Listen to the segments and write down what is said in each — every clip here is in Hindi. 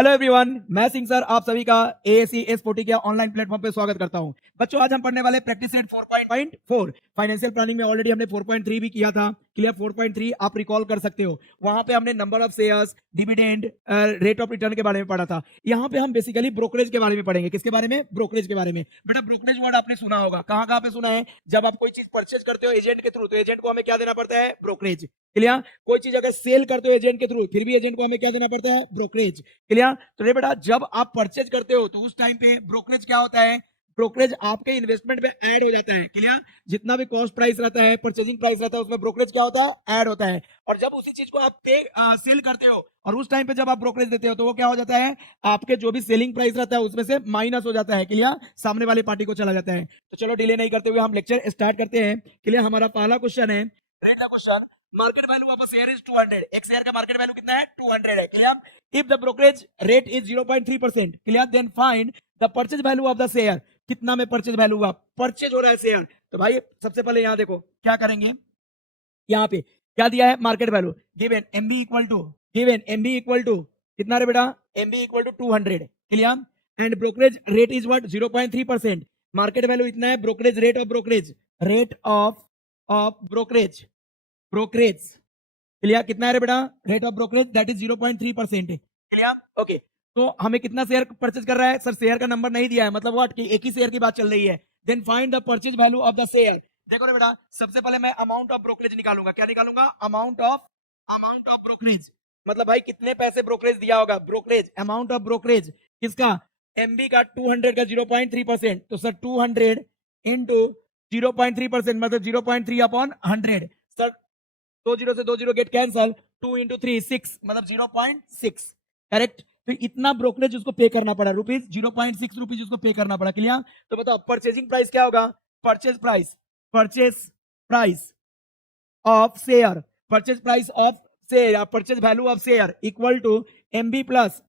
हेलो एवरीवन, मैं सिंह सर आप सभी का एएसी एस40 के ऑनलाइन प्लेटफॉर्म पे स्वागत करता हूं। बच्चों, आज हम पढ़ने वाले प्रैक्टिस सेट 4.4 फाइनेंशियल प्लानिंग में ऑलरेडी हमने 4.3 भी किया था। क्लियर, 4.3 आप रिकॉल कर सकते हो। वहां पे हमने number of shares, dividend, rate of return के बारे में पढ़ा था। यहाँ पे हम बेसिकली ब्रोकरेज के बारे में पढ़ेंगे। किसके बारे में? ब्रोकरेज के बारे में। बेटा, ब्रोकरेज वर्ड आपने सुना होगा, कहाँ कहाँ पे सुना है? जब आप कोई चीज परचेज करते हो एजेंट के थ्रू, तो एजेंट को हमें क्या देना पड़ता है? ब्रोकरेज। क्लियर। कोई चीज अगर सेल करते हो एजेंट के थ्रू, फिर भी एजेंट को हमें क्या देना पड़ता है? ब्रोकरेज। क्लियर। तो ये बेटा, जब आप परचेज करते हो तो उस टाइम पे ब्रोकरेज क्या होता है? ब्रोकरेज आपके इन्वेस्टमेंट में ऐड हो जाता है। क्लियर। जितना भी कॉस्ट प्राइस रहता है, परचेजिंग प्राइस रहता है, उसमें ब्रोकरेज क्या होता है? ऐड होता है। और जब उसी चीज को आप सेल करते हो और उस टाइम पे जब आप ब्रोकरेज देते हो तो वो क्या हो जाता है? आपके जो भी सेलिंग प्राइस रहता है उसमें से माइनस हो जाता है। क्लियर। सामने वाली पार्टी को चला जाता है। तो चलो डिले नहीं करते हुए हम लेक्चर स्टार्ट करते हैं। क्लियर। हमारा पहला क्वेश्चन है, question, market value of a share is 200। एक शेयर का मार्केट वैल्यू कितना है? 200 है। Clear. If the brokerage rate is 0.3%, clear, then find the purchase value of the share. कितना में परचेज वैल्यू हुआ? परचेज हो रहा है शेयर। तो भाई सबसे पहले यहां देखो क्या करेंगे। यहाँ पे क्या दिया है? Market value given MB equal to कितना रे बेटा? MB equal to 200। Clear. And brokerage rate is what? 0.3%। Market value इतना है। Brokerage rate of brokerage, rate of brokerage clear, कितना है रे बेटा? Rate of brokerage that is 0.3%। Clear. Okay. तो हमें कितना शेयर परचेज कर रहा है? सर शेयर का नंबर नहीं दिया है, मतलब व्हाट कि एक ही शेयर की बात चल रही है। Then find the purchase value of the share. देखो रे बेटा, सबसे पहले मैं अमाउंट ऑफ ब्रोकरेज निकालूंगा। क्या निकालूंगा? Amount of brokerage. मतलब भाई कितने पैसे ब्रोकरेज दिया होगा? ब्रोकरेज, अमाउंट ऑफ ब्रोकरेज किसका? एमबी का 200 का 0.3%। तो सर 200 इंटू 0.3% मतलब 0.3 अपॉन 100। सर 20 से 20 गेट कैंसल, 2 इंटू 3 6 मतलब 0.6। करेक्ट। तो इतना ब्रोकरेज उसको पे करना पड़ा, रुपीज 0.6 रुपीज उसको पे करना पड़ा। क्लियर। तो बताओ परचेजिंग प्राइस क्या होगा? Purchase price of share, purchase value of share equal to MB plus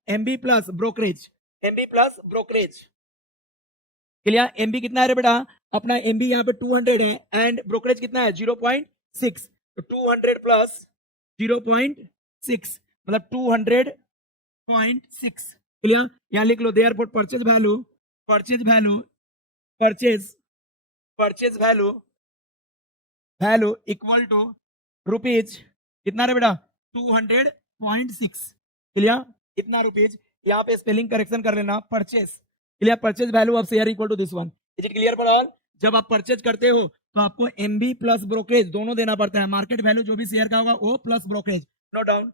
brokerage. Clear. MB कितना है रे बेटा? अपना एमबी यहाँ पे 200 है एंड ब्रोकरेज कितना है? 0.6। तो 200 प्लस 0.6 मतलब 200.6। क्लियर। यहाँ लिख लो their purchase value purchase value purchase purchase value equal to rupees कितना रे बेटा? 200.6। क्लियर। इतना रुपीज। यहाँ पे स्पेलिंग करेक्शन कर लेना, purchase. Clear. Purchase value of share equal to this one. Is it clear for all? जब आप परचेज करते हो तो आपको एमबी प्लस ब्रोकरेज दोनों देना पड़ता है। मार्केट वैल्यू जो भी शेयर का होगा वो प्लस ब्रोकरेज। No down.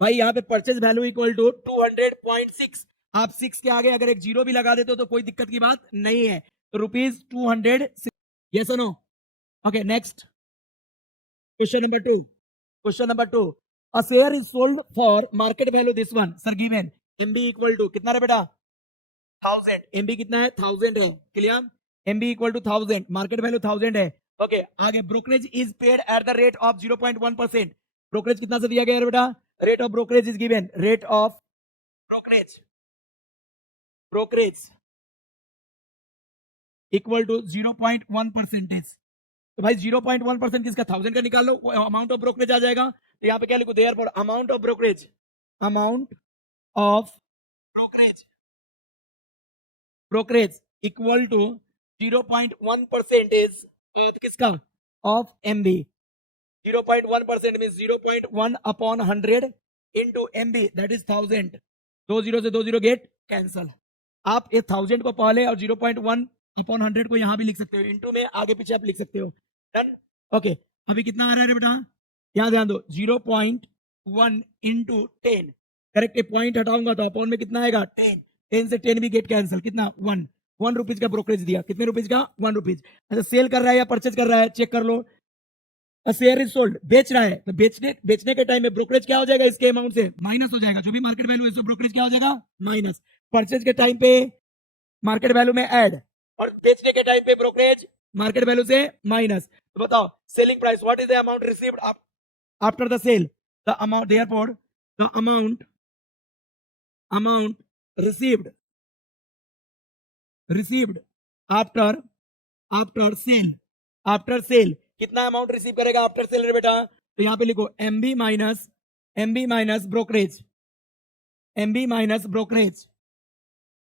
भाई यहाँ पे परचेज वैल्यू इक्वल टू 200.6। आप 6 के आगे अगर एक जीरो भी लगा देते हो तो कोई दिक्कत की बात नहीं है। तो रुपीज 200। यस और no? Okay, next question number 2। A share is sold for market value this one. Sir given MB equal to कितना रे बेटा? 1000। एमबी कितना है? 1000 है। Clear. MB equal to 1000, market value 1000 है। ओके, आगे brokerage is paid at the rate of 0.1%। Brokerage कितना से दिया गया है बेटा? Rate of brokerage is given, rate of brokerage equal to 0.1%। तो भाई 0.1% किसका? 1000 का निकाल लो, अमाउंट ऑफ ब्रोकरेज आ जाएगा। तो यहाँ पे क्या लिखो? Therefore amount of brokerage brokerage equal to 0.1% किसका? Of MB. 0.1% mean 0.1 upon 100 into MB that is 1000। 20 से 20 गेट कैंसल। आप ये 1000 को पहले और 0.1 अपॉन 100 को यहां भी लिख सकते हो, इंटू में आगे पीछे आप लिख सकते हो। डन। ओके, अभी कितना आ रहा है बेटा? यहां ध्यान दो, 0.1 इंटू 10। करेक्ट। पॉइंट हटाऊंगा तो अपॉन में कितना आएगा? 10। 10 से 10 भी गेट कैंसल, कितना? 1 रुपीज का ब्रोकरेज दिया। कितने रुपीज का? 1 रुपीज। अच्छा, सेल कर रहा है या परचेज कर रहा है? चेक कर लो। शेयर इज सोल्ड, बेच रहा है, तो बेचने के टाइम में ब्रोकरेज क्या हो जाएगा? इसके अमाउंट से माइनस हो जाएगा। जो भी मार्केट वैल्यू है ब्रोकरेज क्या हो जाएगा? माइनस। परचेज के टाइम पे मार्केट वैल्यू में ऐड, और बेचने के टाइम पे ब्रोकरेज मार्केट वैल्यू से माइनस। तो बताओ selling price, what is the amount received after the sale? The amount, therefore the amount received after sale कितना अमाउंट रिसीव करेगा आफ्टर सेल रे बेटा? तो यहां पे लिखो MB minus brokerage. MB minus brokerage,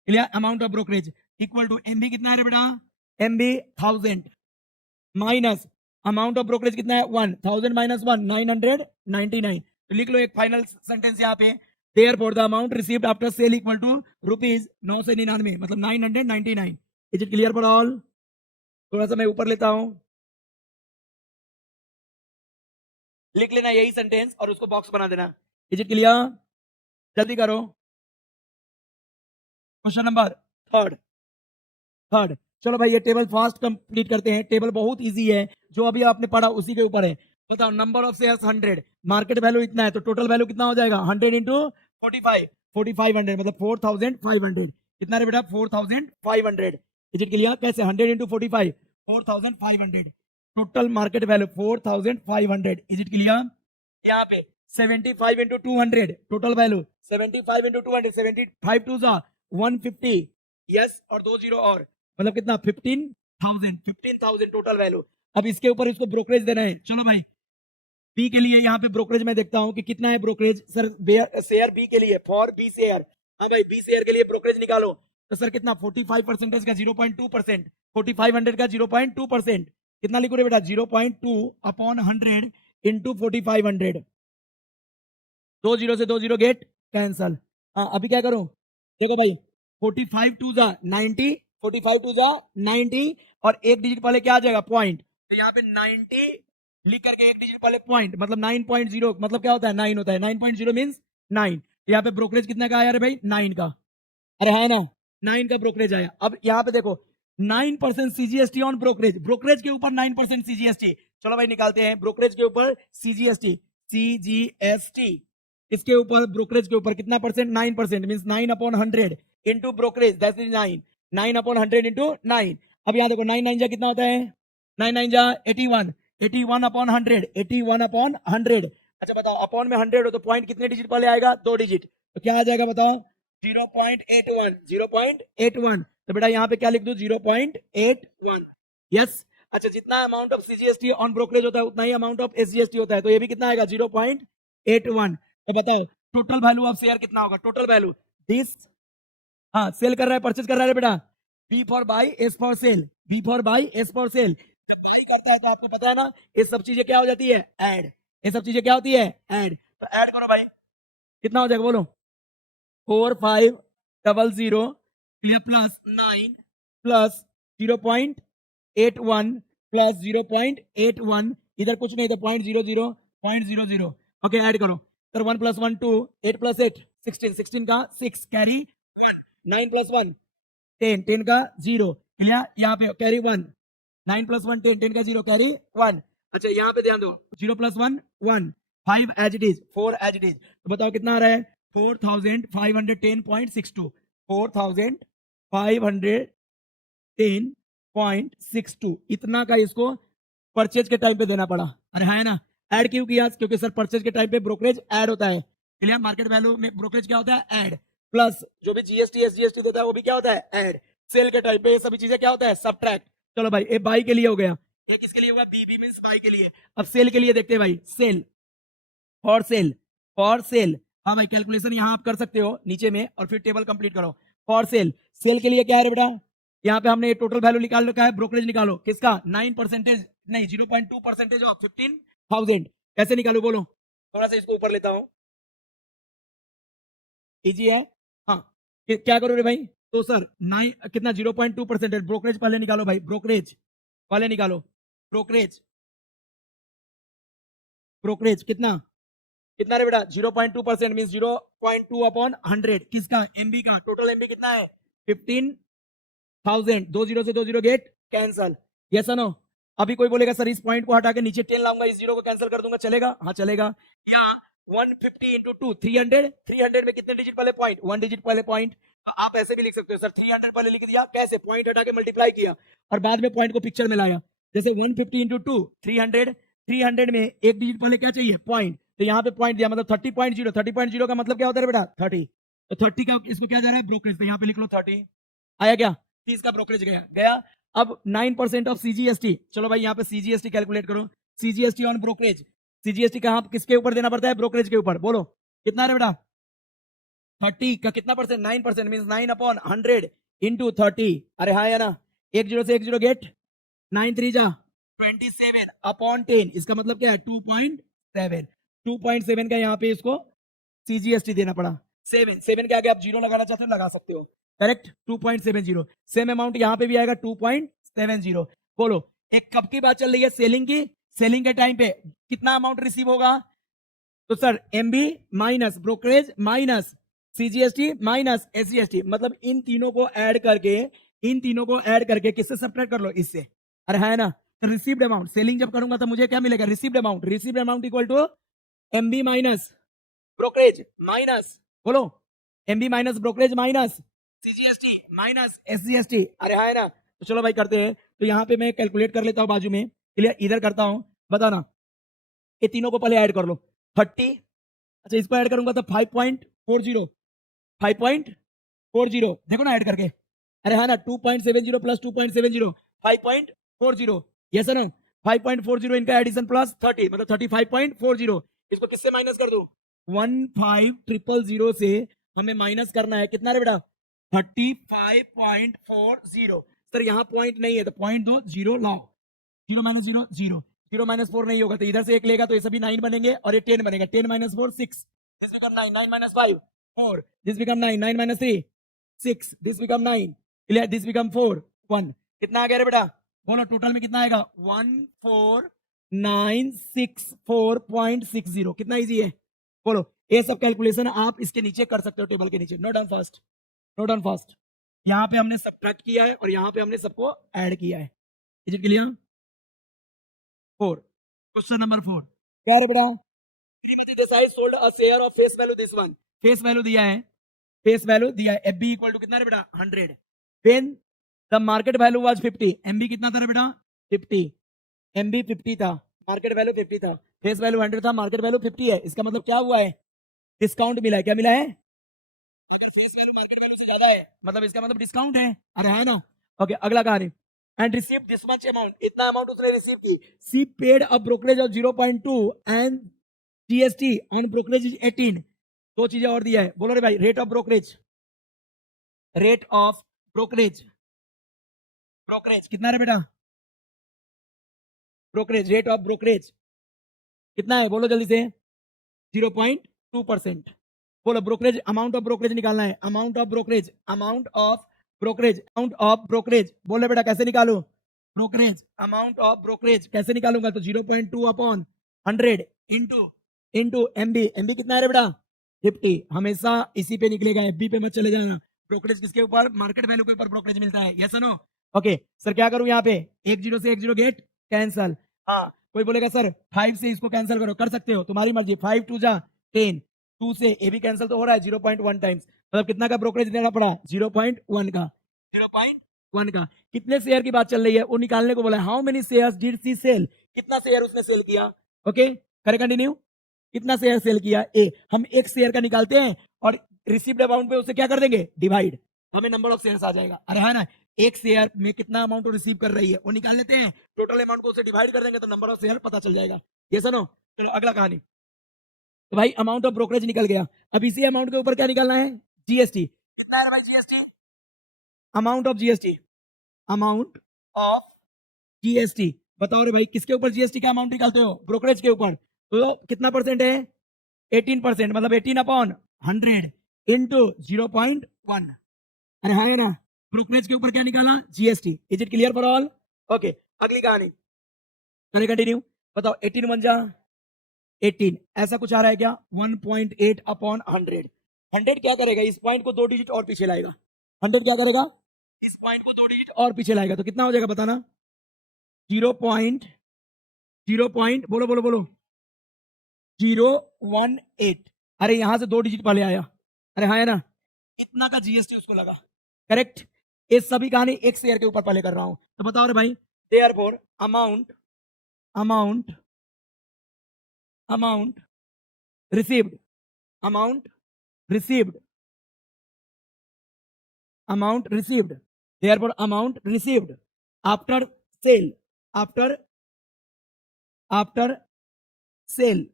clear, amount of brokerage equal to MB कितना है रे बेटा, MB 1000 minus amount of brokerage कितना है 1000 माइनस 1 999। तो लिख लो एक फाइनल सेंटेंस यहाँ पे, therefore the amount received after sale equal to rupees 999, मतलब 999। Is it clear for all? थोड़ा सा मैं ऊपर लेता हूं, लिख लेना यही सेंटेंस और उसको बॉक्स बना देना। Is it clear? जल्दी करो। क्वेश्चन नंबर थर्ड, थर्ड चलो भाई ये टेबल फास्ट कंप्लीट करते हैं। टेबल बहुत इजी है, जो अभी आपने पढ़ा उसी के ऊपर है। बताओ number of shares 100, market value इतना है, तो टोटल वैल्यू कितना हो जाएगा 100 इंटू 45, 4500 मतलब 4500। कितना रे बेटा 4500। Is it clear? कैसे 100 into 45 4500, total market value 4500। Is it clear? यहाँ पे 75 इंटू 200 टोटल वैल्यू 75 इंटू 200, 75 टू जा 150, यस और 2 जीरो और मतलब कितना 15,000 टोटल वैल्यू। अब इसके ऊपर इसको ब्रोकरेज देना है। चलो भाई बी के लिए यहाँ पे ब्रोकरेज मैं देखता हूँ कि कितना है ब्रोकरेज। सर शेयर बी के लिए, फॉर बी शेयर, हाँ भाई बी शेयर के लिए ब्रोकरेज निकालो। तो सर कितना 45% का 0.2%, 4500 का 0.2%, कितना लिखो रे बेटा 0.2 अपॉन 100 इंटू 4500। 2 जीरो से 2 जीरो गेट कैंसल। हाँ अभी क्या करूं, देखो भाई 45 टू जा 90, 45 टू जा 90 और एक डिजिट पहले क्या आ जाएगा पॉइंट, तो यहाँ पे 90 लिख करके एक डिजिट पहले पॉइंट मतलब 9.0 मतलब क्या होता है 9 होता है, 9.0 मींस 9। यहाँ पे ब्रोकरेज कितने का आया रे भाई 9 का, अरे है ना 9 का ब्रोकरेज आया। अब यहाँ पे देखो 9% सीजीएसटी ऑन ब्रोकरेज, ब्रोकरेज के ऊपर 9% सीजीएसटी। चलो भाई निकालते हैं ब्रोकरेज के ऊपर सीजीएसटी, सीजीएसटी इसके ऊपर ब्रोकरेज के ऊपर कितना percent 9% means 9 upon 100 into brokerage that is 9, 9 upon 100 into 9। अब यहाँ देखो 9 9 जा कितना होता है, 9 9 जा 81, 81 अपॉन 100, 81 अपॉन 100। अच्छा बताओ अपॉन में 100 हो तो पॉइंट कितने डिजिट पहले आएगा 2 डिजिट, तो क्या आ जाएगा बताओ 0.81, 0.81। तो बेटा यहाँ पे क्या लिख दूं 0.81, यस। अच्छा जितना amount of CGST on brokerage होता है उतना ही अमाउंट ऑफ एसजीएसटी होता है, तो ये भी कितना आएगा 0.81। तो बताओ टोटल वैल्यू ऑफ शेयर कितना होगा, टोटल वैल्यू दिस, हाँ सेल कर रहा है परचेज कर रहा है बेटा, B for buy S for sale, B for buy S for sale. जब बाई करता है तो आपको पता है ना ये सब चीजें क्या हो जाती है ऐड, ये सब चीजें क्या होती है ऐड। तो ऐड करो भाई कितना हो जाएगा बोलो 4500 क्लियर प्लस 9 प्लस 0.81 प्लस 0.81, इधर कुछ नहीं तो 0.00 ओके ऐड करो। सर 1 प्लस 1 2, 8 प्लस 8 16, 16 का 6 कैरी 1, 9 प्लस 1 10, 10 का 0 क्लियर, यहाँ पे कैरी 1, 9 प्लस 1 10, 10 का 0 कैरी 1। अच्छा यहाँ पे ध्यान दो 0 plus 1 1, 5 as it is 4 as it is. तो बताओ कितना आ रहा है 4510.62, 4510.62 इतना का इसको परचेज के टाइम पे देना पड़ा। अरे है ना ऐड क्यों किया, क्योंकि सर परचेज के टाइम पे ब्रोकरेज ऐड होता है, क्लियर। मार्केट वैल्यू में ब्रोकरेज क्या होता है ऐड, प्लस जो भी जीएसटी एसजीएसटी होता है वो भी क्या होता है ऐड। सेल के टाइम पे ये सभी चीजें क्या होता है सब्ट्रैक्ट। चलो भाई ये बाई के लिए हो गया, ये किसके लिए हुआ बी मींस बाई के लिए। अब सेल के लिए देखते हैं भाई, sale for sale, for sale, हाँ भाई कैलकुलेशन यहाँ आप कर सकते हो नीचे में और फिर टेबल कंप्लीट करो। फॉर सेल, सेल के लिए क्या है बेटा, यहाँ पे हमने टोटल वैल्यू निकाल रखा है, ब्रोकरेज निकालो किसका 9% नहीं 0.2% ऑफ 15,000। कैसे निकालो बोलो, थोड़ा सा इसको ऊपर लेता हूं, इजी है। हाँ क्या करो रे भाई, तो सर 9 कितना 0.2% ब्रोकरेज पहले निकालो भाई, ब्रोकरेज पहले निकालो, ब्रोकरेज ब्रोकरेज कितना कितना रे बेटा 0.2% मींस 0.2 अपॉन 100 किसका एमबी का, टोटल एमबी कितना है 15,000। 2 जीरो से 2 zero get cancel, yes no. अभी कोई बोलेगा सर इस पॉइंट को हटा के नीचे 10 लाऊंगा, इस जीरो को कैंसिल कर दूंगा, चलेगा, हाँ चलेगा। या 150 इंटू 2 300, 300 में कितने डिजिट पहले पॉइंट 1 डिजिट पहले पॉइंट। तो आप ऐसे भी लिख सकते हो सर 300 पहले लिख दिया, कैसे पॉइंट हटा के मल्टीप्लाई किया और बाद में पॉइंट को पिक्चर में लाया। जैसे 150 इंटू 2 300, 300 में एक डिजिट पहले क्या चाहिए पॉइंट, तो यहाँ पे पॉइंट दिया मतलब 30.0, 30.0 का मतलब क्या होता है बेटा 30, तो 30 का इसको क्या जा रहा है ब्रोकरेज, तो यहाँ पे लिख लो 30 आया क्या, 30 का ब्रोकरेज गया गया। अब 9% ऑफ सीजीएसटी, चलो भाई यहाँ पे सीजीएसटी कैलकुलेट करो, सीजीएसटी ऑन ब्रोकरेज, सीजीएसटी कहाँ किसके ऊपर देना पड़ता है ब्रोकरेज के ऊपर, बोलो कितना है बेटा 30 का कितना परसेंट, 9% मीन 9/100 इंटू 30। अरे हाँ या ना, 10 से 10 गेट 9 3 जा 27/10, इसका मतलब क्या है 2.7। 2.7 का यहाँ पे इसको सीजीएसटी देना पड़ा। 7 के आगे आप जीरो लगाना चाहते हो लगा सकते हो, करेक्ट। 2.70 सेम अमाउंट यहाँ पे भी आएगा 2.70। बोलो एक कब की बात चल रही है, सेलिंग की। सेलिंग के टाइम पे कितना अमाउंट रिसीव होगा, तो sir MB minus brokerage minus CGST minus SGST, मतलब इन तीनों को ऐड करके, इन तीनों को ऐड करके किससे सब्ट्रैक्ट कर लो, इससे। अरे है ना, तो रिसीव्ड अमाउंट सेलिंग जब करूंगा तो मुझे क्या मिलेगा, received amount. Received amount equal to MB minus brokerage minus, बोलो MB minus brokerage minus CGST minus SGST. अरे है ना, तो चलो भाई करते हैं। तो यहाँ पे मैं कैलकुलेट कर लेता हूँ बाजू में, क्लियर, इधर करता हूँ, बताना। ये तीनों को पहले ऐड कर लो, 30, अच्छा इसको ऐड करूंगा तो 5.40, 5.40 देखो ना ऐड करके। अरे हाँ ना, 2.70 प्लस 2.70 5.40, यस ना। 5.40 इनका एडिशन प्लस 30 मतलब 35.40। इसको किससे माइनस कर दूं, 15,000 से हमें माइनस करना है, कितना रे बेटा 35.40। सर यहाँ पॉइंट नहीं है तो पॉइंट दो, जीरो लाओ, zero minus zero zero, zero minus 4 नहीं होगा तो इधर से एक लेगा तो ये सभी 9 बनेंगे और ये 10 बनेगा। 10 minus 4 6, this become 9, 9 minus 5 4, this become 9, 9 minus 3 6, this become 9, clear, this become 4 1। कितना आ गया रे बेटा, बोलो टोटल में कितना आएगा 14,964.60। कितना इजी है, बोलो। ये सब कैलकुलेशन आप इसके नीचे कर सकते हो, टेबल के नीचे। Note down fast, note down fast. यहाँ पे हमने सब्ट्रैक्ट किया है और यहाँ पे हमने सबको ऐड किया है। Is it clear, 4, question number 4 क्या रे बेटा, Shrimati Desai sold a share of face value this one. Face value दिया है, फेस वैल्यू दिया है, एफबी इक्वल टू कितना रे बेटा 100, then the market value was 50, MB कितना था रे बेटा 50, एमबी 50 था, मार्केट वैल्यू 50 था, फेस वैल्यू 100 था, मार्केट वैल्यू 50 है। इसका मतलब क्या हुआ है, डिस्काउंट मिला है। क्या मिला है, अगर फेस वैल्यू मार्केट वैल्यू से ज्यादा है मतलब इसका मतलब डिस्काउंट है। अरे है ना, ओके अगला कहानी। And receive this much amount, इतना अमाउंट उसने रिसीव की। She paid a brokerage of 0.2 and GST on brokerage is 18। दो चीजें और दिया है, बोलो रे भाई, rate of brokerage, rate of brokerage, brokerage कितना है बेटा, ब्रोकरेज, रेट ऑफ ब्रोकरेज कितना है, बोलो जल्दी से, 0.2%। बोलो ब्रोकरेज, अमाउंट ऑफ ब्रोकरेज निकालना है, amount of brokerage, amount of brokerage, amount of brokerage. बोले बेटा कैसे निकालू, ब्रोकरेज अमाउंट ऑफ ब्रोकरेज कैसे निकालूंगा, तो 0.2/100 इंटू इंटू एमबी, एमबी कितना है रे बेटा 50, हमेशा इसी पे निकलेगा, एफबी पे मत चले जाना। ब्रोकरेज किसके ऊपर, मार्केट वैल्यू के ऊपर ब्रोकरेज मिलता है, यस नो। ओके सर क्या करूं यहाँ पे, 10 से 10 गेट कैंसल। हाँ कोई बोलेगा सर 5 से इसको कैंसिल करो, कर सकते हो, तुम्हारी मर्जी, 5 2 जा 10, 2 से ए भी कैंसिल तो हो रहा है 0.1 टाइम्स, मतलब कितना का ब्रोकरेज देना पड़ा 0.1 का, 0.1 का। कितने शेयर की बात चल रही है वो निकालने को बोला, how many shares did she sell, कितना शेयर उसने सेल किया। ओके करें कंटिन्यू, कितना शेयर सेल किया, ए, हम एक शेयर का निकालते हैं और रिसीव्ड अमाउंट पे उसे क्या कर देंगे डिवाइड, हमें नंबर ऑफ शेयर्स आ जाएगा। अरे है ना, एक शेयर में कितना अमाउंट रिसीव कर रही है वो निकाल लेते हैं, टोटल अमाउंट को उसे डिवाइड कर देंगे तो नंबर ऑफ शेयर पता चल जाएगा, ये सुनो। चलो अगला कहानी, तो भाई अमाउंट ऑफ ब्रोकरेज निकल गया, अब इसी अमाउंट के ऊपर क्या निकालना है, जीएसटी कितना है भाई, GST amount of GST, amount of GST. बताओ रे भाई किसके ऊपर जीएसटी का अमाउंट निकालते हो, ब्रोकरेज के ऊपर, तो कितना परसेंट है 18%, मतलब 18/100 इंटू 0.1। अरे हाँ ना, ब्रोकरेज के ऊपर क्या निकाला, GST. Is it clear for all, okay अगली कहानी, करें कंटिन्यू। बताओ 18 1 जा 18, ऐसा कुछ आ रहा है क्या, 1.8/100। 100 क्या करेगा, इस पॉइंट को 2 डिजिट और पीछे लाएगा, 100 क्या करेगा, इस पॉइंट को 2 डिजिट और पीछे लाएगा, तो कितना हो जाएगा बताना, 0.0 बोलो बोलो बोलो 018। अरे यहां से 2 डिजिट पहले आया, अरे हाँ है ना, इतना का जीएसटी उसको लगा, करेक्ट। ये सभी कहानी एक शेयर के ऊपर पहले कर रहा हूं, तो बताओ रे भाई, therefore amount amount amount received, amount received, amount received, therefore amount received after sale, after after sale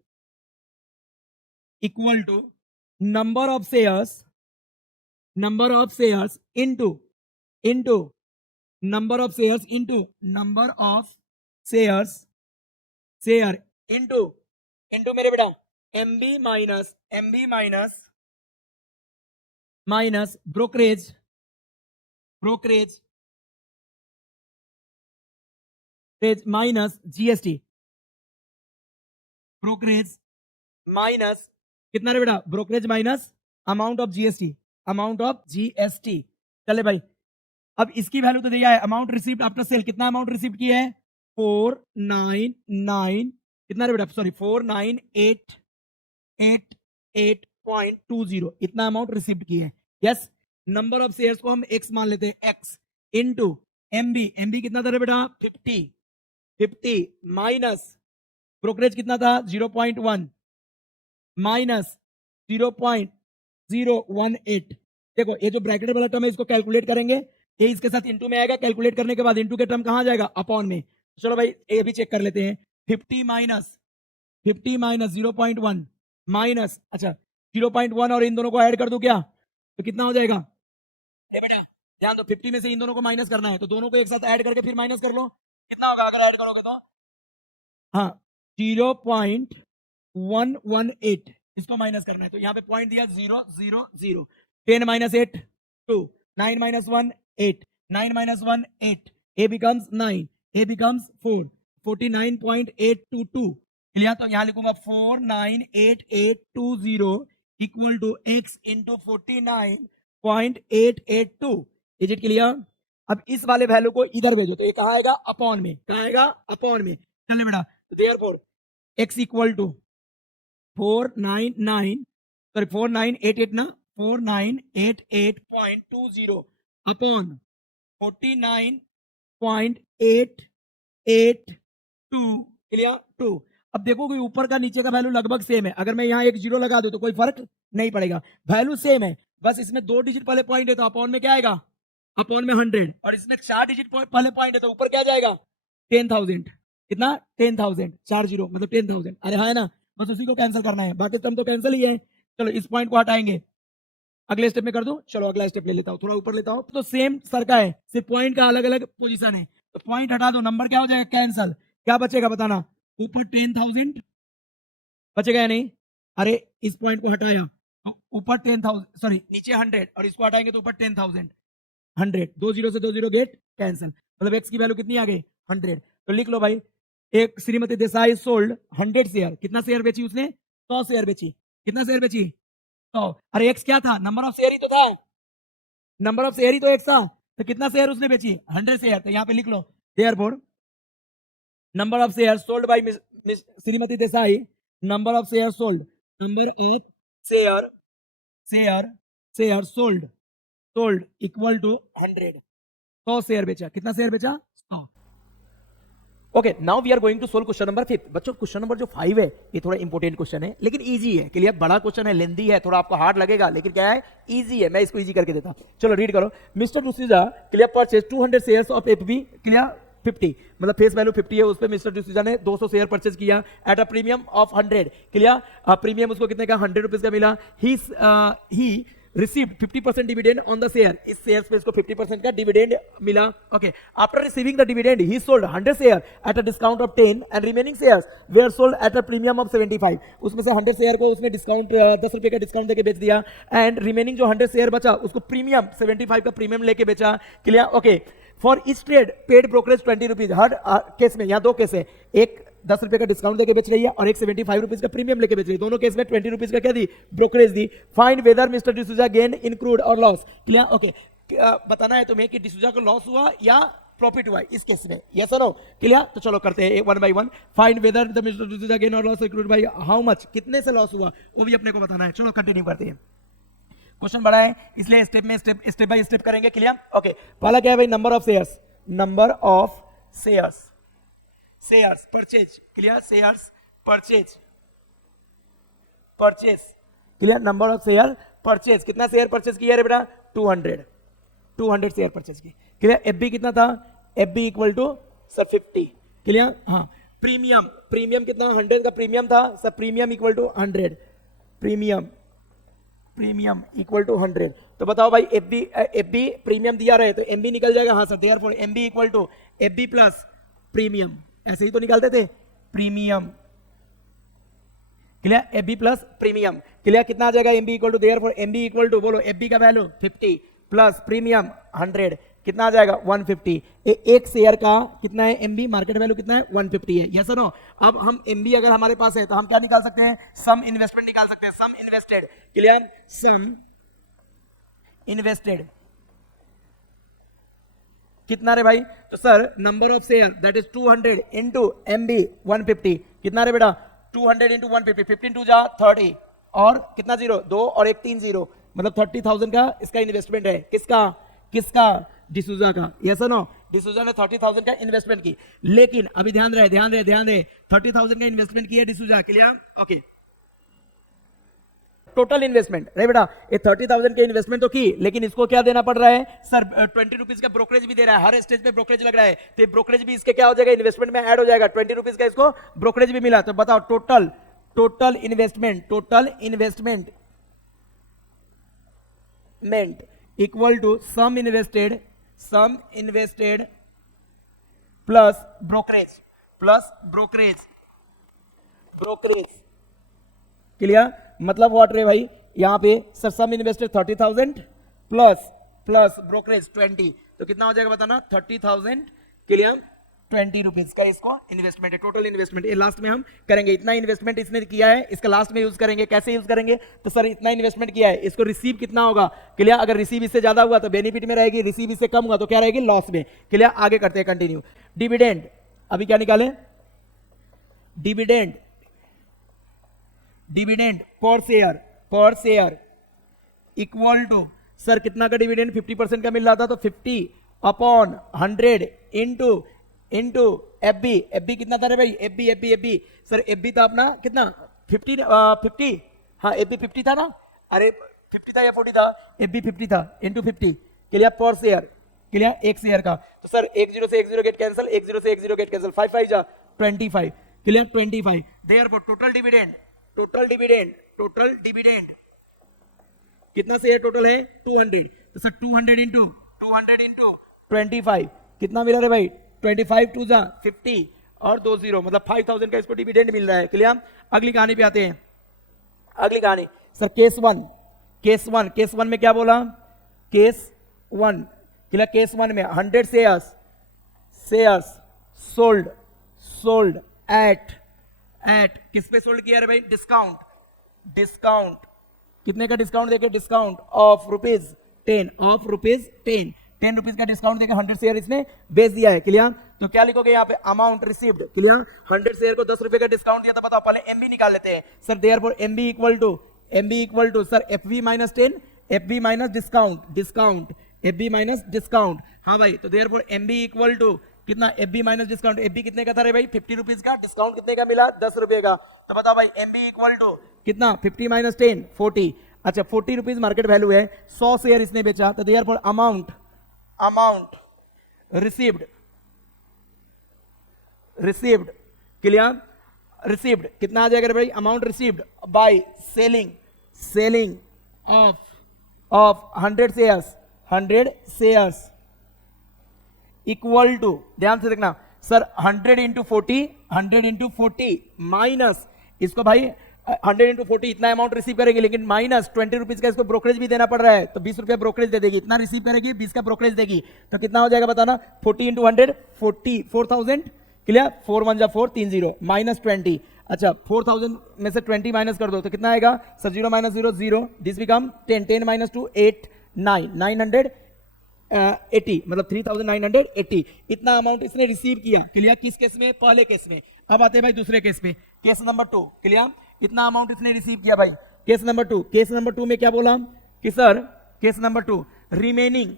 equal to number of shares number of shares into number of shares into number of shares share into into मेरे बेटा MB minus brokerage minus GST brokerage minus कितना रे बेटा brokerage minus amount of GST चले भाई अब इसकी वैल्यू तो दिया है अमाउंट रिसीव्ड आफ्टर सेल कितना अमाउंट रिसीव किया है 499 कितना रे बेटा सॉरी 4988.20 इतना अमाउंट रिसीव किया है यस नंबर ऑफ शेयर्स को हम एक्स मान लेते हैं एक्स इनटू एमबी कितना था रे बेटा 50 माइनस ब्रोकरेज कितना था 0.1 माइनस 0.018 देखो ये जो ब्रैकेट वाला टर्म है इसको कैलकुलेट करेंगे ये इसके साथ इंटू में आएगा कैलकुलेट करने के बाद इंटू के टर्म कहां जाएगा अपॉन में चलो भाई ये भी चेक कर लेते हैं 50 माइनस 0.1 माइनस अच्छा 0.1 और इन दोनों को ऐड कर दो क्या तो कितना हो जाएगा ये बेटा ध्यान दो 50 में से इन दोनों को माइनस करना है तो दोनों को एक साथ ऐड करके फिर माइनस कर लो कितना होगा अगर ऐड करोगे तो हाँ 0.118 इसको माइनस करना है तो यहाँ पे पॉइंट दिया 000 10 minus 8 2 9 minus 1 8 9 minus 1 8 a becomes 9 a becomes 4 49.822 clear तो यहाँ लिखूंगा 498820 equal to x into 49.882 is it clear अब इस वाले वैल्यू को इधर भेजो तो ये कहाँ आएगा अपॉन में चलिए बेटा therefore x equal to 4988 ना 4988.20 upon 49.882 क्लियर 2 अब देखो कि ऊपर का नीचे का वैल्यू लगभग सेम है अगर मैं यहाँ एक जीरो लगा दूं तो कोई फर्क नहीं पड़ेगा वैल्यू सेम है बस इसमें 2 डिजिट पहले पॉइंट है तो अपॉन में क्या आएगा अपॉन में 100 और इसमें 4 डिजिट पहले पॉइंट है तो ऊपर क्या जाएगा 10,000 कितना 10,000 4 जीरो मतलब 10,000 अरे हाँ है ना बस उसी को कैंसिल करना है बाकी टर्म तो कैंसिल ही है चलो इस पॉइंट को हटाएंगे अगले स्टेप में कर दूं चलो अगला स्टेप ले लेता हूं थोड़ा ऊपर लेता हूं तो सेम सर का है सिर्फ पॉइंट का अलग अलग पोजीशन है तो पॉइंट हटा दो नंबर क्या हो जाएगा कैंसिल क्या बचेगा बताना ऊपर 10,000 बचेगा या नहीं अरे इस पॉइंट को हटाया तो ऊपर 10,000 सॉरी नीचे 100 और इसको हटाएंगे तो ऊपर 10,000 100 2 जीरो से 2 जीरो गेट कैंसिल मतलब एक्स की वैल्यू कितनी आ गई 100 तो लिख लो भाई एक श्रीमती देसाई सोल्ड 100 शेयर कितना शेयर बेची उसने 100 शेयर बेची कितना शेयर बेची 100 अरे एक्स क्या था नंबर ऑफ शेयर ही तो था नंबर ऑफ शेयर ही तो एक्स था तो कितना शेयर उसने बेची 100 शेयर तो यहाँ पे लिख लो therefore number of share sold by Shrimati Desai number of share sold number of share sold equal to 100 share बेचा कितना शेयर बेचा 100 okay now we are going to solve question number 5 बच्चों क्वेश्चन नंबर जो 5 है ये थोड़ा इंपॉर्टेंट क्वेश्चन है लेकिन इजी है क्लियर बड़ा क्वेश्चन है लेंदी है थोड़ा आपको हार्ड लगेगा लेकिन क्या है इजी है मैं इसको इजी करके देता हूं चलो रीड करो mister D'Souza clear purchase 200 shares of FB clear 50 मतलब फेस वैल्यू 50 है उस पे मिस्टर डिसूजा ने 200 शेयर परचेज किया at a premium of 100 clear premium उसको कितने का 100 रुपीज का मिला ही received 50% dividend on the share इस शेयर पे इसको 50% का डिविडेंड मिला okay after receiving the dividend he sold 100 share at a discount of 10 and remaining shares where sold at a premium of 75 उसमें से 100 शेयर को उसने डिस्काउंट 10 रुपए का डिस्काउंट देके बेच दिया एंड रिमेनिंग जो 100 शेयर बचा उसको प्रीमियम 75 का प्रीमियम लेके बेचा clear okay for each trade paid brokerage 20 rupees her case में यहाँ 2 केस है एक 10 रुपए का डिस्काउंट देके बेच रही है और एक 75 रुपीज का प्रीमियम लेके बेच रही है दोनों केस में 20 रुपीज का क्या दी ब्रोकरेज दी find whether mister D'Souza gain in crude और लॉस क्लियर ओके बताना है तुम्हें कि डिसूजा को लॉस हुआ या प्रॉफिट हुआ इस केस में यस और नो क्लियर तो चलो करते हैं one by one find whether the mister D'Souza gain और loss crude by how much कितने से लॉस हुआ वो भी अपने को बताना है चलो कंटिन्यू करते हैं क्वेश्चन बड़ा है इसलिए स्टेप बाय स्टेप करेंगे क्लियर ओके पहला क्या है भाई number of shares purchase clear shares purchase clear number of share purchase कितना शेयर परचेज किया रे बेटा 200 शेयर परचेज की क्लियर एफबी कितना था FB equal to sir 50 clear हाँ प्रीमियम कितना 100 का प्रीमियम था sir premium equal to 100 premium equal to 100। तो बताओ भाई एफ बी प्रीमियम दिया रहे तो एम बी निकल जाएगा, हाँ sir, therefore M B equal to F B plus premium, ऐसे ही तो निकालते थे, premium, clear, F B plus premium, clear, कितना आ जाएगा, M B equal to, therefore M B equal to, बोलो एफ बी का वैल्यू 50 प्लस प्रीमियम 100, कितना आ जाएगा 150। एक शेयर का कितना है एमबी, मार्केट वैल्यू कितना है 150 है, यस और नो। अब हम एमबी अगर हमारे पास है तो हम क्या निकाल सकते हैं, सम इन्वेस्टमेंट निकाल सकते हैं, सम इन्वेस्टेड, क्लियर, सम इन्वेस्टेड कितना रे भाई, तो sir number of share that is 200 into MB 150, कितना रे बेटा 200 इंटू 150, 15 टू जा 30 और कितना जीरो, 2 और 1 3 जीरो, मतलब 30,000 का इसका इन्वेस्टमेंट है, किसका किसका, डिसूजा का, यस और नो। डिसूजा ने 30,000 का इन्वेस्टमेंट की, लेकिन अभी ध्यान रहे 30,000 का इन्वेस्टमेंट किया D'Souza, clear, okay. Total investment रे बेटा, ये 30,000 के इन्वेस्टमेंट तो की, लेकिन इसको क्या देना पड़ रहा है सर, 20 रुपीज का ब्रोकरेज भी दे रहा है, हर स्टेज पे ब्रोकरेज लग रहा है, तो ब्रोकरेज भी इसके क्या हो जाएगा, इन्वेस्टमेंट में ऐड हो जाएगा, 20 रुपीज का इसको ब्रोकरेज भी मिला। तो बताओ total investment equal to sum invested plus brokerage, clear, मतलब व्हाट रे भाई, यहां पे sir sum invested 30,000 plus brokerage 20, तो कितना हो जाएगा बताना, 30,000, क्लियर, 20 रुपीज का इसको इन्वेस्टमेंट है, टोटल इन्वेस्टमेंट। ये लास्ट में हम करेंगे, इतना इन्वेस्टमेंट इसने किया है, इसका लास्ट में यूज करेंगे, कैसे यूज करेंगे, तो सर इतना इन्वेस्टमेंट किया है, इसको रिसीव कितना होगा, क्लियर, अगर रिसीव इससे ज्यादा हुआ तो बेनिफिट में रहेगी, रिसीव इससे कम हुआ तो क्या रहेगी, लॉस में, क्लियर। आगे करते हैं, कंटिन्यू। डिविडेंड, अभी क्या निकाले, dividend per share equal to, sir कितना का डिविडेंड, 50% का मिल रहा था, तो 50 अपॉन 100 इंटू एफ बी कितना था रे भाई, F B sir F B था अपना कितना 50, हाँ एफ बी 50 था ना, अरे 50 था या 40 था, एफ बी 50 था इंटू 50, क्लियर, पर शेयर, क्लियर, एक शेयर का, तो सर 1 0 से 1 0 गेट कैंसिल, 1 0 से 1 0 गेट कैंसिल, 5 5 जा 25, क्लियर, 25, देयरफॉर टोटल डिविडेंड कितना शेयर टोटल है 200, तो सर 200 इंटू 25 कितना मिला रे भाई, 25 टू जा 50 और 2 0, मतलब 5,000 का इसको डिविडेंड मिल रहा है, क्लियर। अगली कहानी पे आते हैं, अगली कहानी सर केस वन में क्या बोला, case one, clear, case one में 100 शेयर्स सोल्ड एट किस पे सोल्ड किया रे भाई, डिस्काउंट कितने का डिस्काउंट देके, डिस्काउंट ऑफ रुपीज 10 10 रुपीज का डिस्काउंट देके 100 शेयर इसने बेच दिया है, क्लियर। तो क्या लिखोगे यहाँ पे, अमाउंट रिसीव्ड, क्लियर, 100 शेयर को 10 रुपए का डिस्काउंट दिया था, बताओ पहले एमबी निकाल लेते हैं sir, therefore MB equal to sir FB minus 10, FB minus discount, हाँ भाई, तो देयरफॉर एमबी इक्वल टू कितना, एफबी माइनस डिस्काउंट, एफबी कितने का था रे भाई 50 रुपीज का, डिस्काउंट कितने का मिला 10 रुपए का, तो बताओ भाई एमबी इक्वल टू कितना, 50 माइनस 10 40, अच्छा 40 रुपीज मार्केट वैल्यू है, 100 शेयर इसने बेचा, तो therefore amount received, clear, received कितना आ जाएगा रे भाई, amount received by selling of 100 shares equal to, ध्यान से देखना सर 100 इंटू 40 माइनस इसको भाई 100 इंटू 40 इतना अमाउंट रिसीव करेगी, लेकिन माइनस 20 रुपीज का इसको ब्रोकरेज भी देना पड़ रहा है, तो 20 रुपया ब्रोकरेज दे देगी, इतना रिसीव करेगी 20 का ब्रोकरेज देगी, तो कितना हो जाएगा बताना, 40 इंटू 100 4,000, क्लियर, 4 1 जा 4 3 0 माइनस 20, अच्छा 4,000 में से 20 माइनस कर दो तो कितना आएगा sir, 0 minus 0 0, this become 10 minus 2 8 980, मतलब 3,980, इतना अमाउंट इसने रिसीव किया, क्लियर, किस केस में, पहले केस में। अब आते हैं भाई दूसरे केस में, केस नंबर 2, क्लियर, इतना अमाउंट इसने रिसीव किया भाई, केस नंबर 2 में क्या बोला कि sir case number 2 remaining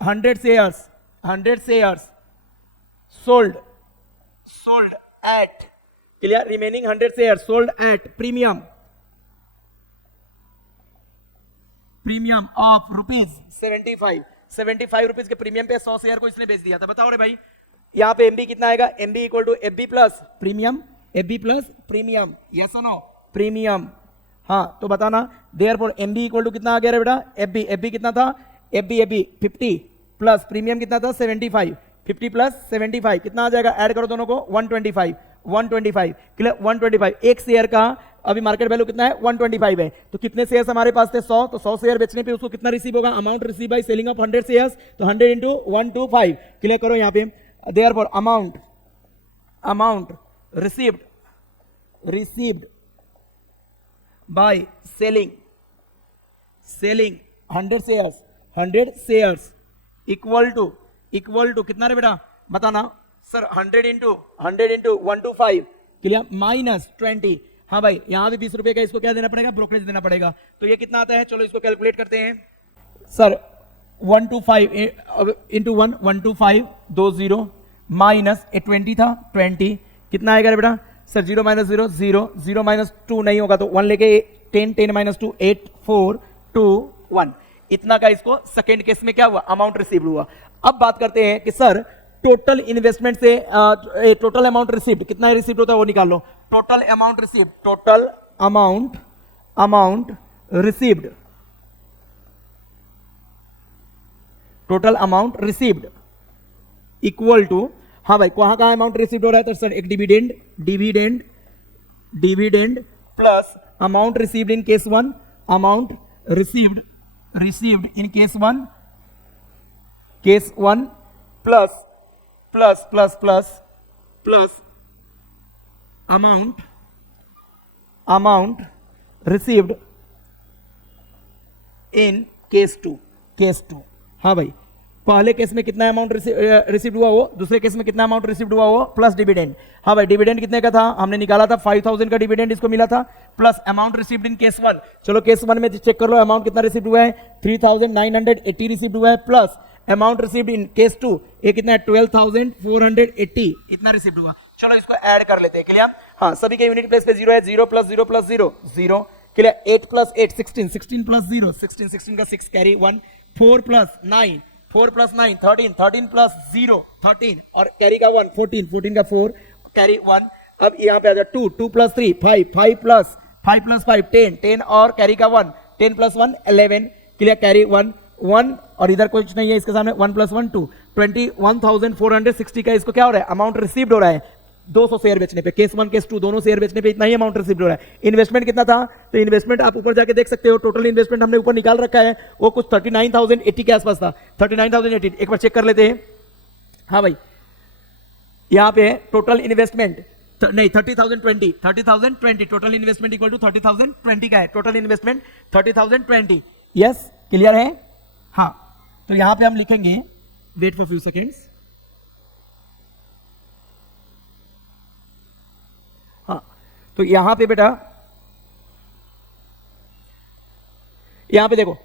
100 shares sold at, clear, remaining 100 shares sold at premium of rupees 75 rupees के प्रीमियम पे 100 शेयर को इसने बेच दिया था, बताओ रे भाई यहाँ पे एमबी कितना आएगा, MB equal to FB plus premium, yes और नो, प्रीमियम, हाँ तो बताना। देयरफॉर एमबी इक्वल टू कितना आ गया रे बेटा, एफबी कितना था, एफबी 50 प्लस प्रीमियम कितना था 75, 50 प्लस 75 कितना आ जाएगा, ऐड करो दोनों को 125 क्लियर 125। एक शेयर का अभी मार्केट वैल्यू कितना है 125 है, तो कितने शेयर्स हमारे पास थे 100, तो 100 शेयर बेचने पे उसको कितना रिसीव होगा, amount receive by selling of 100 shares, तो 100 इंटू 125 क्लियर करो यहाँ पे। Therefore amount received by selling 100 shares equal to कितना रे बेटा बताना सर, 100 इंटू 125 क्लियर माइनस 20। हाँ भाई यहां भी 20 रुपए का इसको क्या देना पड़ेगा, ब्रोकरेज देना पड़ेगा, तो ये कितना आता है, चलो इसको कैलकुलेट करते हैं सर। 125 इंटू 125 20 माइनस 20 था 20 कितना आएगा रे बेटा सर, 0 माइनस 0 0 0 माइनस 2 नहीं होगा तो 1 लेके 10 माइनस 2 8 4 2 1 इतना का इसको सेकेंड केस में क्या हुआ, अमाउंट रिसीव हुआ। अब बात करते हैं कि सर टोटल इन्वेस्टमेंट से टोटल अमाउंट रिसीव्ड कितना रिसीव्ड होता है वो निकाल लो, total amount received equal to, हाँ भाई कहां कहां अमाउंट रिसीव्ड हो रहा है, तो सर एक dividend plus amount received in case 1, amount received in case 1 plus amount received in case 2। हाँ भाई पहले केस में कितना अमाउंट रिसीव्ड हुआ वो, दूसरे केस में कितना अमाउंट रिसीव्ड हुआ वो, प्लस डिविडेंड। हाँ भाई डिविडेंड कितने का था, हमने निकाला था 5000 का डिविडेंड इसको मिला था, plus amount received in case 1। चलो केस 1 में चेक कर लो अमाउंट कितना रिसीव्ड हुआ है, 3980 रिसीव्ड हुआ है, plus amount received in case 2 ये कितना है 12480 इतना रिसीव्ड हुआ। चलो इसको ऐड कर लेते हैं क्लियर। हाँ सभी के यूनिट प्लेस पे 0 है, 0 plus 0 plus 0 0 clear, 8 plus 8 16 16 plus 0 16 का 6 कैरी 1 4 प्लस 9 13 13 प्लस 0 13 और कैरी का 1 14 का 4 कैरी 1। अब यहाँ पे आ जाए 2 प्लस 3 5 प्लस 5 10 और कैरी का 1 10 प्लस 1 11 क्लियर, कैरी 1 और इधर कुछ नहीं है इसके सामने 1 प्लस 1 2 21,460 का इसको क्या हो रहा है, अमाउंट रिसीव्ड हो रहा है 200 शेयर बेचने पे, केस 1 केस 2 दोनों शेयर बेचने पे इतना ही अमाउंट रिसीव्ड हो रहा है। इन्वेस्टमेंट कितना था, तो इन्वेस्टमेंट आप ऊपर जाके देख सकते हो, टोटल इन्वेस्टमेंट हमने ऊपर निकाल रखा है वो कुछ 39,080 के आसपास था, 39,080 एक बार चेक कर लेते हैं। हाँ भाई यहाँ पे टोटल इन्वेस्टमेंट नहीं 30,020 टोटल इन्वेस्टमेंट इक्वल टू 30,020 का है, टोटल इन्वेस्टमेंट 30,020 यस क्लियर है। हाँ तो यहां पे हम लिखेंगे, वेट फॉर फ्यू सेकेंड्स, हाँ तो यहां पे बेटा यहां पे देखो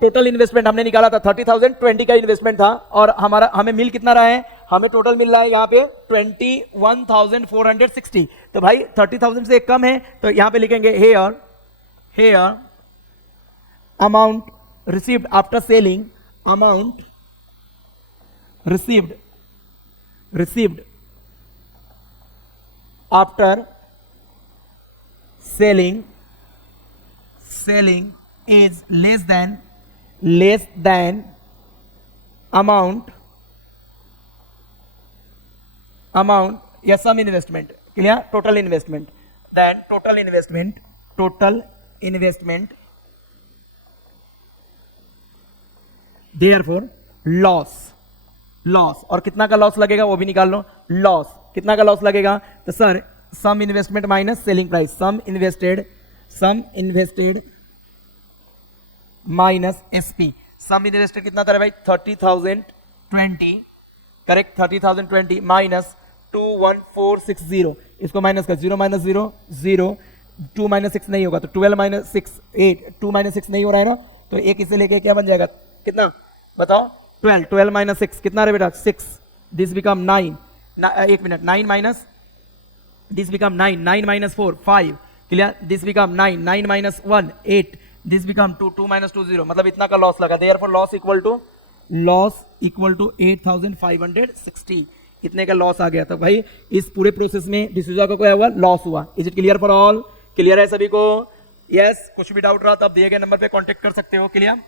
टोटल इन्वेस्टमेंट हमने निकाला था 30,020 का इन्वेस्टमेंट था और हमें मिल कितना रहा है, हमें टोटल मिल रहा है यहाँ पे 21,460। तो भाई 30,000 से एक कम है तो यहां पे लिखेंगे here amount received after selling, amount received after selling is less than amount या some investment clear, total investment, then total investment Therefore loss और कितना का लॉस लगेगा वो भी निकाल लो, लॉस कितना का लॉस लगेगा, तो sir sum investment minus selling price, sum invested minus SP, sum invested कितना था भाई 30,020 करेक्ट, 30,020 माइनस 21460 इसको माइनस कर, 0 माइनस 0 0 2 माइनस 6 नहीं होगा तो 12 माइनस 6 8 2 माइनस 6 नहीं हो रहा है ना, तो एक इसे लेके क्या बन जाएगा कितना बताओ 12 माइनस 6 कितना रे बेटा 6 दिस बिकम 9 एक minute 9 minus this become 9 minus 4 5 clear, this become 9 minus 1 8 this become 2 minus 2 0 मतलब इतना का लॉस लगा, देयरफॉर लॉस इक्वल टू 8,560 इतने का लॉस आ गया। तो भाई इस पूरे प्रोसेस में डिसूजा का क्या हुआ, लॉस हुआ। Is it clear for all, clear है सभी को, यस कुछ भी डाउट रहा तो आप दिए गए नंबर पे कांटेक्ट कर सकते हो। क्लियर?